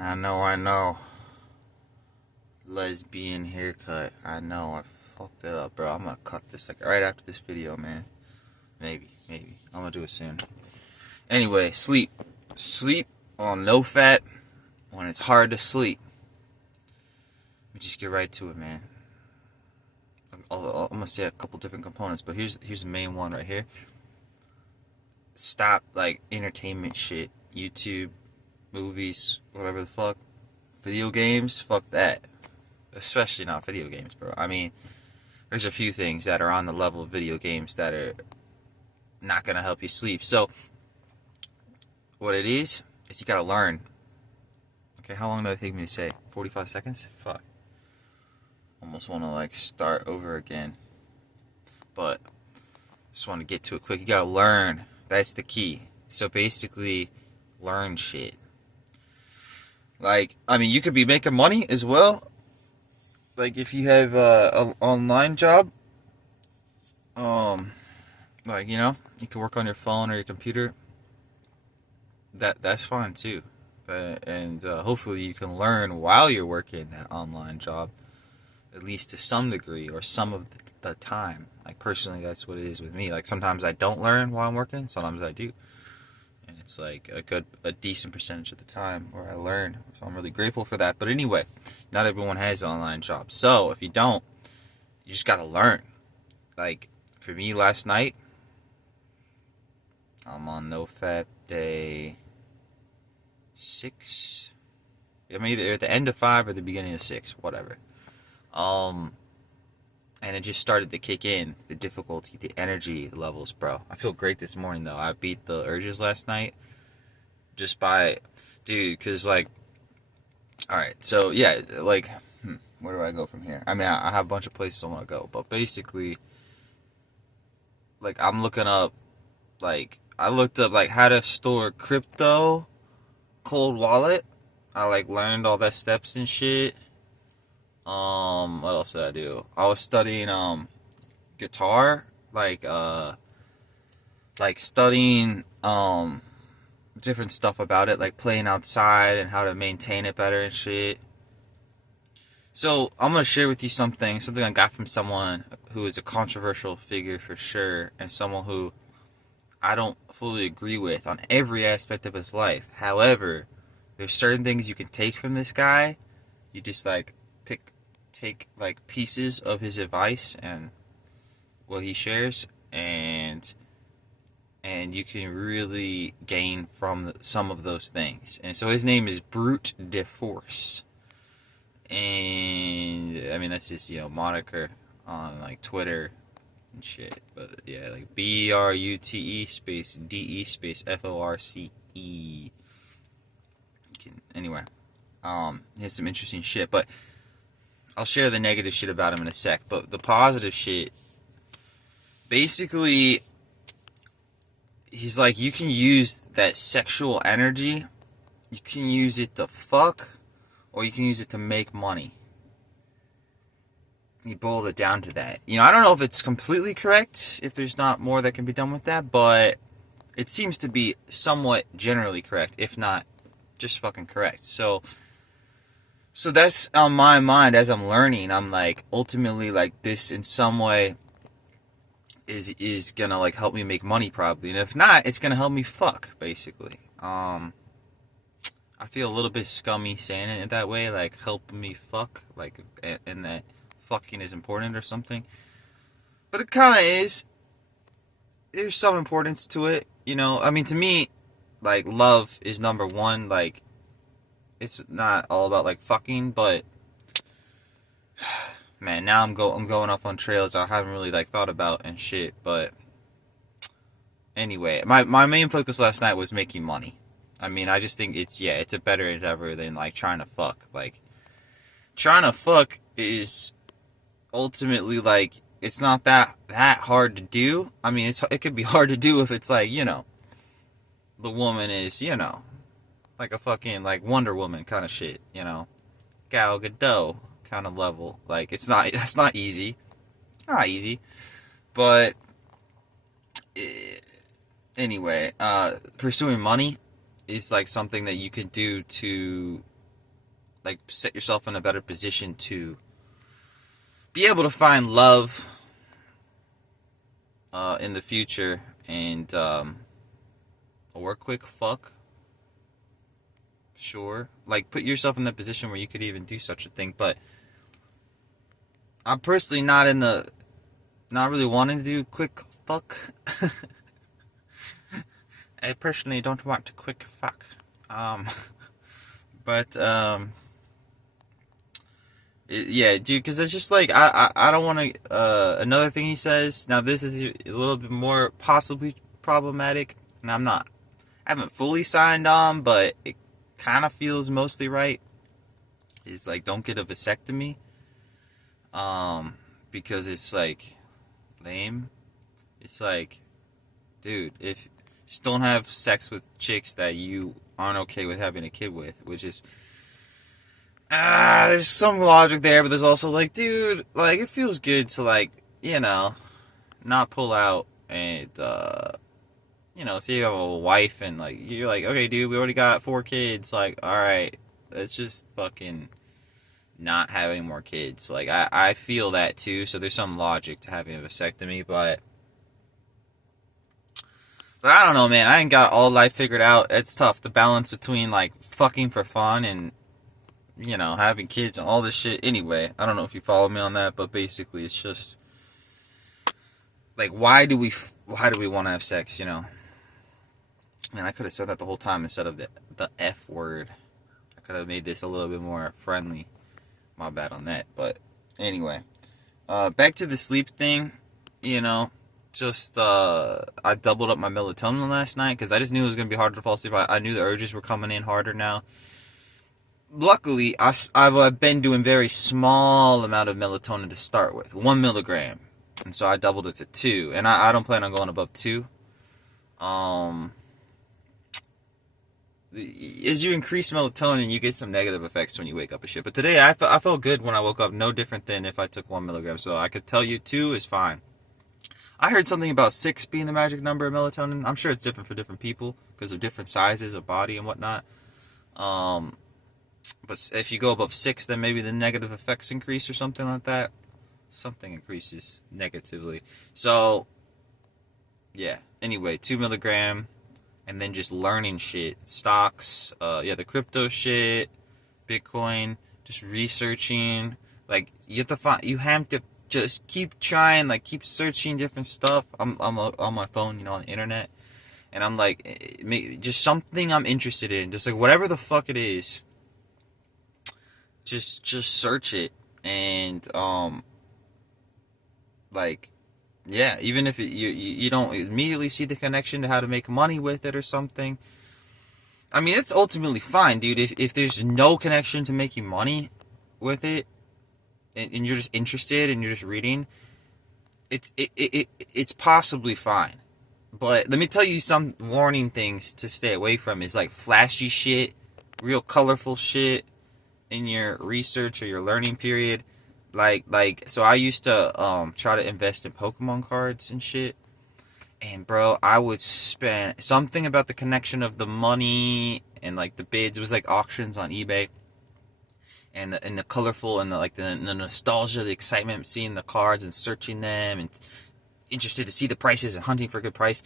I know. Lesbian haircut. I know, I fucked it up, bro. I'm gonna cut this like right after this video, man. Maybe. I'm gonna do it soon. Anyway, sleep. Sleep on NoFap when it's hard to sleep. Let me just get right to it, man. I'm gonna say a couple different components, but here's the main one right here. Stop like entertainment shit, YouTube, movies, whatever the fuck, video games. Fuck that. Especially not video games, bro. I mean, there's a few things that are on the level of video games that are not gonna help you sleep. So, what it is you gotta learn. Okay, how long did it take me to say? 45 seconds? Fuck. Almost want to like start over again. But just want to get to it quick. You gotta learn. That's the key. So basically, learn shit. Like, I mean, you could be making money as well. Like, if you have an online job, like, you know, you can work on your phone or your computer. That's fine too. And hopefully you can learn while you're working that online job, at least to some degree or some of the time. Like, personally, that's what it is with me. Like, sometimes I don't learn while I'm working, sometimes I do. And it's like a decent percentage of the time where I learn. So I'm really grateful for that. But anyway, not everyone has online jobs. So if you don't, you just gotta learn. Like, for me last night, I'm on NoFap day 6. I'm either at the end of 5 or the beginning of 6, whatever. And it just started to kick in, the difficulty, the energy levels, bro. I feel great this morning, though. I beat the urges last night just by, dude, because, like, alright, so, yeah, like, where do I go from here? I mean, I have a bunch of places I want to go, but basically, like, I'm looking up, like, I looked up, like, how to store crypto, cold wallet. I, like, learned all that steps and shit. What else did I do? I was studying, guitar, like studying, different stuff about it, like playing outside and how to maintain it better and shit. So, I'm gonna share with you something I got from someone who is a controversial figure for sure, and someone who I don't fully agree with on every aspect of his life. However, there's certain things you can take from this guy. You just, like, take like pieces of his advice and what he shares, and you can really gain from some of those things. And so his name is Brute de Force, and I mean, that's just, you know, moniker on like Twitter and shit. But yeah, like BRUTE space DE space FORCE. Anyway, he has some interesting shit, but I'll share the negative shit about him in a sec. But the positive shit, basically, he's like, you can use that sexual energy, you can use it to fuck, or you can use it to make money. He boiled it down to that. You know, I don't know if it's completely correct, if there's not more that can be done with that, but it seems to be somewhat generally correct, if not just fucking correct. So that's on my mind as I'm learning. I'm like, ultimately, like, this in some way is gonna, like, help me make money probably, and if not, it's gonna help me fuck, basically. I feel a little bit scummy saying it that way, like, help me fuck, like, and that fucking is important or something, but it kind of is. There's some importance to it, you know. I mean, to me, like, love is number one. Like, it's not all about, like, fucking, but man, now I'm going off on trails I haven't really, like, thought about and shit. But anyway, my main focus last night was making money. I mean, I just think it's a better endeavor than, like, trying to fuck. Like, trying to fuck is ultimately, like, it's not that hard to do. I mean, it could be hard to do if it's, like, you know, the woman is, you know, like a fucking, like, Wonder Woman kind of shit, you know, Gal Gadot kind of level. Like, that's not easy. It's not easy. But anyway, pursuing money is, like, something that you can do to like set yourself in a better position to be able to find love in the future, and or quick fuck. Sure, like put yourself in that position where you could even do such a thing. But I'm personally not really wanting to do quick fuck. I personally don't want to quick fuck. But yeah, dude, because it's just like I don't want to. Another thing he says. Now this is a little bit more possibly problematic, and I haven't fully signed on, but it kind of feels mostly right. Is like, don't get a vasectomy, because it's like lame. It's like, dude, if just don't have sex with chicks that you aren't okay with having a kid with, which is there's some logic there, but there's also like, dude, like it feels good to like, not pull out and say you have a wife and like you're like, okay, dude, we already got 4 kids, like, all right, let's just fucking not have any more kids. Like I feel that too, so there's some logic to having a vasectomy, but I don't know, man. I ain't got all life figured out. It's tough, the balance between like fucking for fun and having kids and all this shit. Anyway, I don't know if you follow me on that, but basically it's just like, why do we want to have sex, Man, I could have said that the whole time instead of the F word. I could have made this a little bit more friendly. My bad on that. But anyway, back to the sleep thing, just I doubled up my melatonin last night because I just knew it was going to be harder to fall asleep. I knew the urges were coming in harder now. Luckily, I've been doing very small amount of melatonin to start with, 1 milligram, and so I doubled it to 2, and I don't plan on going above 2. As you increase melatonin, you get some negative effects when you wake up and shit. But today, I felt good when I woke up, no different than if I took 1 milligram. So I could tell you 2 is fine. I heard something about 6 being the magic number of melatonin. I'm sure it's different for different people because of different sizes of body and whatnot. But if you go above 6, then maybe the negative effects increase or something like that. Something increases negatively. So, yeah. Anyway, 2 milligram, and then just learning shit, stocks, the crypto shit, Bitcoin, just researching. Like you have to just keep trying, like keep searching different stuff. I'm on my phone, on the internet, and I'm like, just something I'm interested in, just like whatever the fuck it is. Just search it, and even if you don't immediately see the connection to how to make money with it or something, I mean, it's ultimately fine, dude. If there's no connection to making money with it, and you're just interested and you're just reading, it's possibly fine. But let me tell you some warning things to stay away from is like flashy shit, real colorful shit in your research or your learning period. So I used to try to invest in Pokemon cards and shit. And bro, I would spend something about the connection of the money and like the bids. It was like auctions on eBay. And the colorful and the nostalgia, the excitement of seeing the cards and searching them and interested to see the prices and hunting for a good price.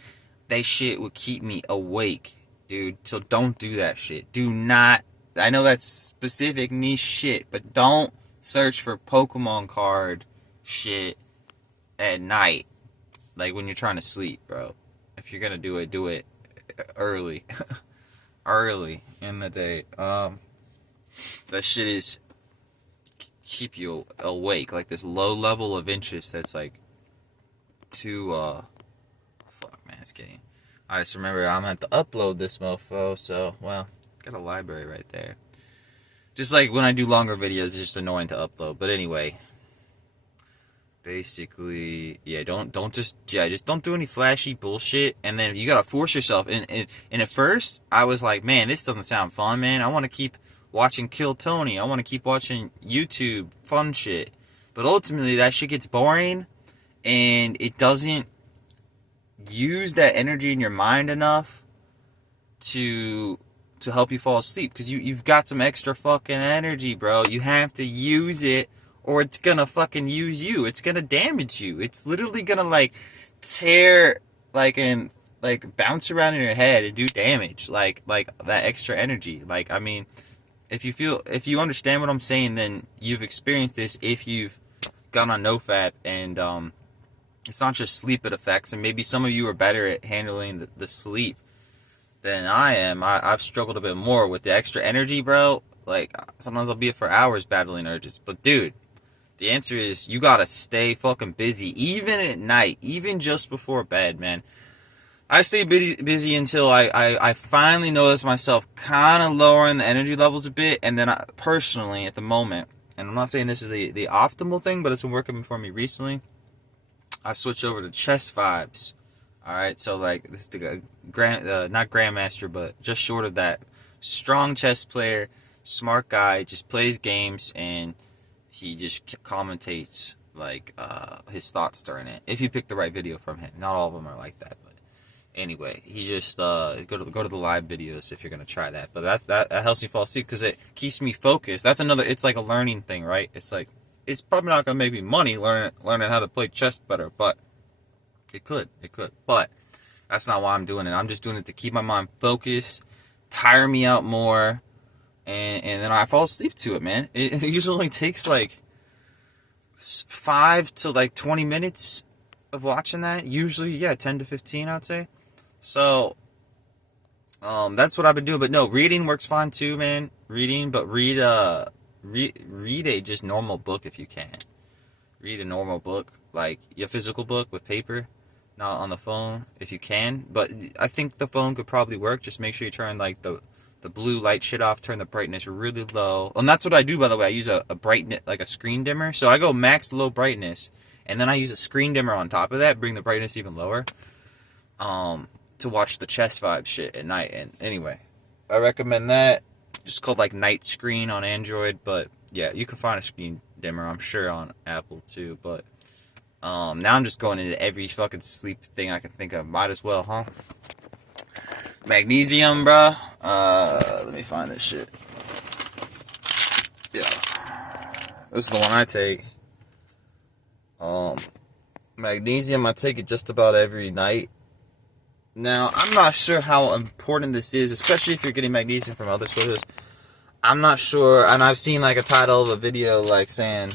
That shit would keep me awake, dude. So don't do that shit. Do not. I know that's specific niche shit, but don't search for Pokemon card shit at night, like when you're trying to sleep, bro. If you're gonna do it early, early in the day. That shit is keep you awake, like this low level of interest that's like too fuck, man, it's getting. I just remember I'm gonna have to upload this mofo, so well, got a library right there. Just like when I do longer videos, it's just annoying to upload. But anyway, basically, yeah, just don't do any flashy bullshit. And then you gotta force yourself. And at first, I was like, man, this doesn't sound fun, man. I want to keep watching Kill Tony. I want to keep watching YouTube fun shit. But ultimately, that shit gets boring, and it doesn't use that energy in your mind enough to to help you fall asleep, because you've got some extra fucking energy, bro. You have to use it, or it's gonna fucking use you. It's gonna damage you. It's literally gonna like tear, like, and like bounce around in your head and do damage, like that extra energy. Like, I mean, if you understand what I'm saying, then you've experienced this. If you've gone on NoFap, and it's not just sleep it affects, and maybe some of you are better at handling the sleep than I am. I've struggled a bit more with the extra energy, bro. Like, sometimes I'll be up for hours battling urges. But dude, the answer is you gotta stay fucking busy, even at night, even just before bed, man. I stay busy until I finally notice myself kind of lowering the energy levels a bit, and then I, personally, at the moment, and I'm not saying this is the optimal thing, but it's been working for me recently, I switch over to chess vibes. Alright, so like, this is the not grandmaster, but just short of that, strong chess player, smart guy, just plays games, and he just commentates like his thoughts during it. If you pick the right video from him, not all of them are like that. But anyway, he just go to the live videos if you're gonna try that. But that helps me fall asleep because it keeps me focused. That's another. It's like a learning thing, right? It's like, it's probably not gonna make me money learning how to play chess better, but it could. But that's not why I'm doing it. I'm just doing it to keep my mind focused, tire me out more, and then I fall asleep to it, man. It usually only takes like 5 to like 20 minutes of watching that. Usually, yeah, 10 to 15, I'd say. So, that's what I've been doing. But no, reading works fine too, man. Reading, but read a just normal book if you can. Read a normal book, like a physical book with paper, not on the phone if you can. But I think the phone could probably work. Just make sure you turn like the blue light shit off, turn the brightness really low. And that's what I do, by the way. I use a brightness, like a screen dimmer. So I go max low brightness, and then I use a screen dimmer on top of that, bring the brightness even lower, to watch the chess vibe shit at night. And anyway, I recommend that. Just called like Night Screen on Android, but yeah, you can find a screen dimmer, I'm sure, on Apple too. But now I'm just going into every fucking sleep thing I can think of. Might as well, huh? Magnesium, bruh. Let me find this shit. Yeah, this is the one I take. Magnesium, I take it just about every night. Now, I'm not sure how important this is, especially if you're getting magnesium from other sources. I'm not sure, and I've seen like a title of a video like saying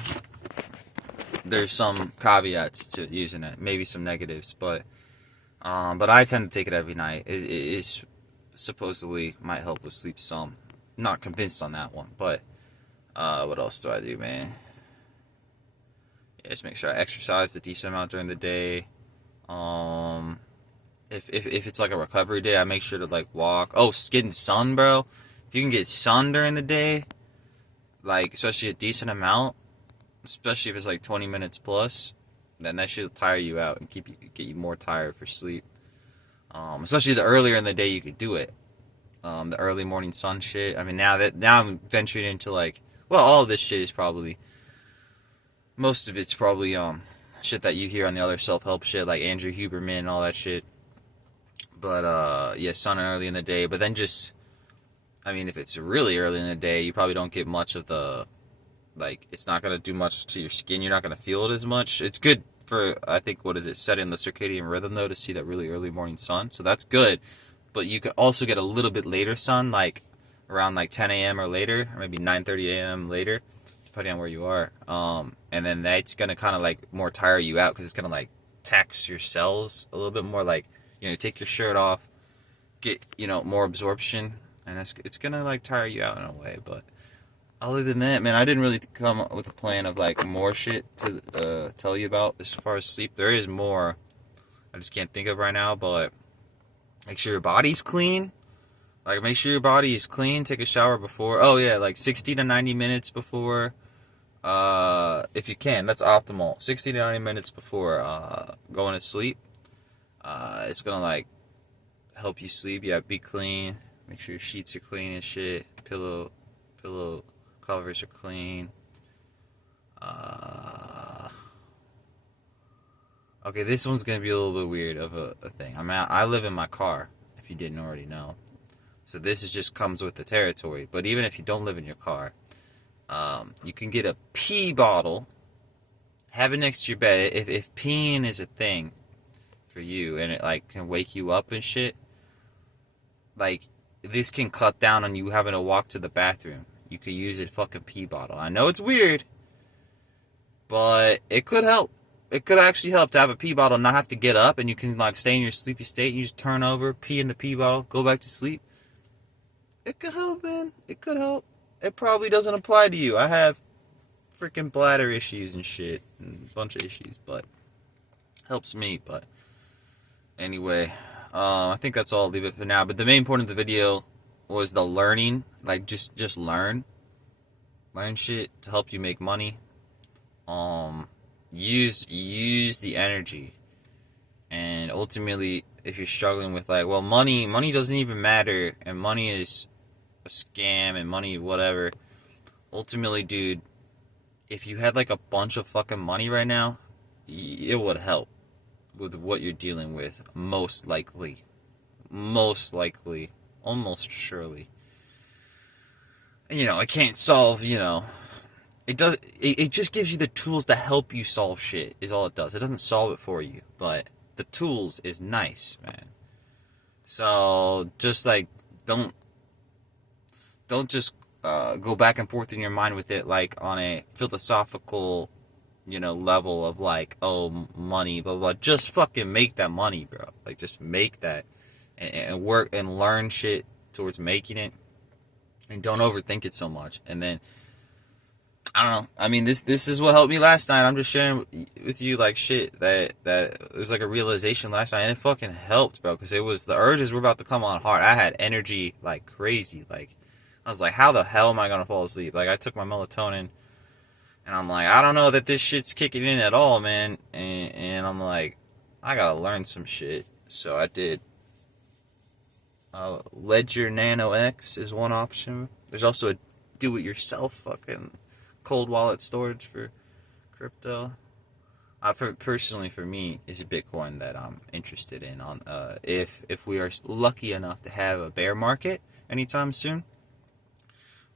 there's some caveats to using it, maybe some negatives, but I tend to take it every night. It is supposedly might help with sleep some. Not convinced on that one, but what else do I do, man? Yeah, just make sure I exercise a decent amount during the day. If it's like a recovery day, I make sure to like walk. Oh, getting sun, bro. If you can get sun during the day, like especially a decent amount, especially if it's like 20 minutes plus, then that should tire you out and get you more tired for sleep. Especially the earlier in the day you could do it. The early morning sun shit. I mean, now I'm venturing into like, well, all of this shit is probably, most of it's probably shit that you hear on the other self-help shit, like Andrew Huberman and all that shit. But yeah, sun early in the day. But then just, I mean, if it's really early in the day, you probably don't get much of the, like, it's not going to do much to your skin. You're not going to feel it as much. It's good for, I think, what is it, setting the circadian rhythm, though, to see that really early morning sun. So that's good. But you could also get a little bit later sun, like around like 10 a.m. or later, or maybe 9:30 a.m. later, depending on where you are. And then that's going to kind of like more tire you out because it's going to like tax your cells a little bit more, like, you know, take your shirt off, get, you know, more absorption, and it's going to like tire you out in a way. But other than that, man, I didn't really come up with a plan of like more shit to tell you about as far as sleep. There is more I just can't think of right now, but make sure your body's clean. Like, make sure your body is clean. Take a shower before. Oh, yeah, like 60 to 90 minutes before. If you can, that's optimal. 60 to 90 minutes before going to sleep. It's going to, like, help you sleep. Yeah, be clean. Make sure your sheets are clean and shit. Pillow covers are clean. Okay, this one's going to be a little bit weird of a thing. I live in my car, if you didn't already know. So this is just comes with the territory. But even if you don't live in your car, you can get a pee bottle, have it next to your bed. If peeing is a thing for you and it like can wake you up and shit, like this can cut down on you having to walk to the bathroom. You could use a fucking pee bottle. I know it's weird, but it could help. It could actually help to have a pee bottle, not have to get up, and you can like stay in your sleepy state. You just turn over, pee in the pee bottle, go back to sleep. It could help, man. It could help. It probably doesn't apply to you. I have freaking bladder issues and shit, and a bunch of issues, but helps me. But anyway, I think that's all. I'll leave it for now. But the main point of the video was the learning. Like just learn shit to help you make money. Use the energy, and ultimately, if you're struggling with like, well, money doesn't even matter, and money is a scam, and money whatever. Ultimately, dude, if you had like a bunch of fucking money right now, it would help with what you're dealing with, most likely, almost surely. And, it can't solve, it does. It just gives you the tools to help you solve shit. Is all it does. It doesn't solve it for you, but the tools is nice, man. So just like don't just go back and forth in your mind with it like on a philosophical, level of like, oh, money, blah blah. Just fucking make that money, bro. Like just make that and work and learn shit towards making it, and don't overthink it so much. And then, I don't know. I mean, this is what helped me last night. I'm just sharing with you like shit that it was like a realization last night, and it fucking helped, bro. Because it was the urges were about to come on hard. I had energy like crazy. Like I was like, how the hell am I gonna fall asleep? Like I took my melatonin, and I'm like, I don't know that this shit's kicking in at all, man. And I'm like, I gotta learn some shit. So I did. Ledger Nano X is one option. There's also a do-it-yourself fucking cold wallet storage for crypto. Personally, for me, is Bitcoin that I'm interested in. On if we are lucky enough to have a bear market anytime soon,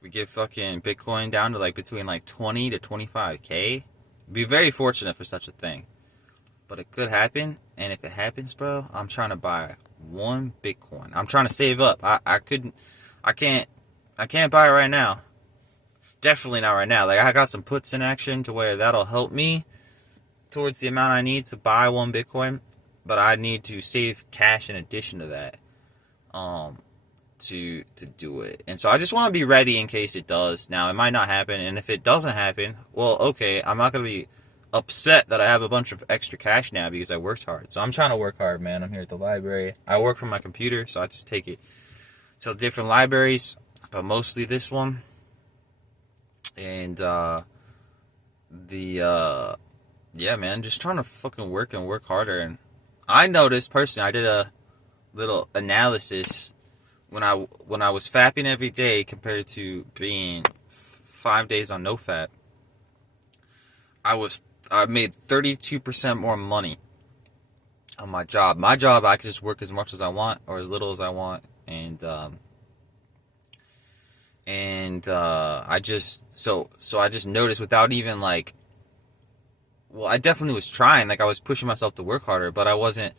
we get fucking Bitcoin down to like between like 20 to 25K. Be very fortunate for such a thing, but it could happen. And if it happens, bro, I'm trying to buy one Bitcoin. I'm trying to save up. I can't buy it right now. Definitely not right now. Like I got some puts in action to where that'll help me towards the amount I need to buy one Bitcoin, but I need to save cash in addition to that, to do it. And so I just want to be ready in case it does. Now it might not happen, and if it doesn't happen, well, okay, I'm not gonna be upset that I have a bunch of extra cash now because I worked hard. So I'm trying to work hard, man. I'm here at the library. I work from my computer, so I just take it to different libraries, but mostly this one. And yeah, man, just trying to fucking work harder. And I noticed personally, I did a little analysis when I was fapping every day compared to being 5 days on NoFap. I made 32% more money on my job. My job, I could just work as much as I want or as little as I want, and I just I just noticed without even like, well, I definitely was trying, like I was pushing myself to work harder, but I wasn't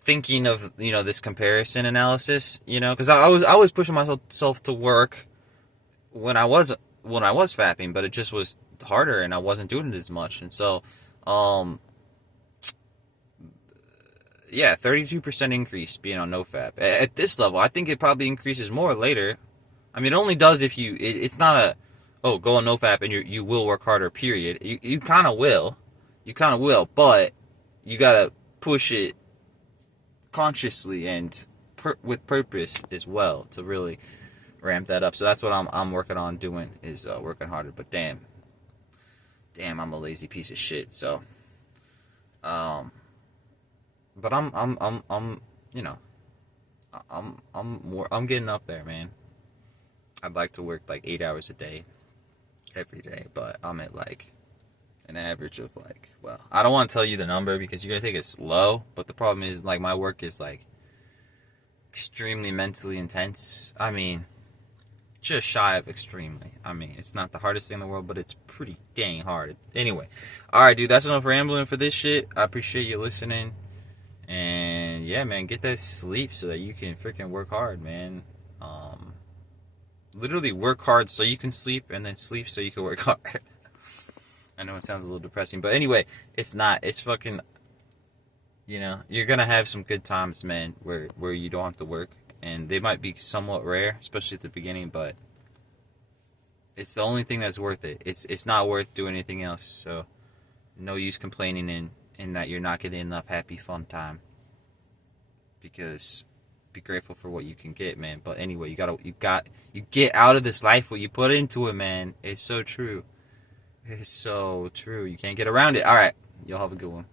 thinking of this comparison analysis, because I was pushing myself to work when I was fapping, but it just was harder and I wasn't doing it as much. And so yeah, 32% increase being on NoFap at this level. I think it probably increases more later. I mean, it only does if you it's not a go on NoFap and you will work harder, period. You kind of will, but you gotta push it consciously and with purpose as well to really ramp that up. So that's what I'm working on doing, is working harder. But damn, I'm a lazy piece of shit. So, but I'm getting up there, man. I'd like to work like 8 hours a day, every day, but I'm at like an average of like, well, I don't want to tell you the number because you're gonna think it's low, but the problem is like my work is like extremely mentally intense. I mean, just shy of extremely. I mean, it's not the hardest thing in the world, but it's pretty dang hard. Anyway, alright, dude, that's enough rambling for this shit. I appreciate you listening. And yeah, man, get that sleep so that you can freaking work hard, man. Literally work hard so you can sleep, and then sleep so you can work hard. I know it sounds a little depressing, but anyway, it's not. It's fucking, you're gonna have some good times, man, where you don't have to work, and they might be somewhat rare, especially at the beginning, but it's the only thing that's worth it. It's not worth doing anything else, so no use complaining in that you're not getting enough happy, fun time, because be grateful for what you can get, man. But anyway, you get out of this life what you put into it, man. It's so true. It's so true. You can't get around it. All right, y'all have a good one.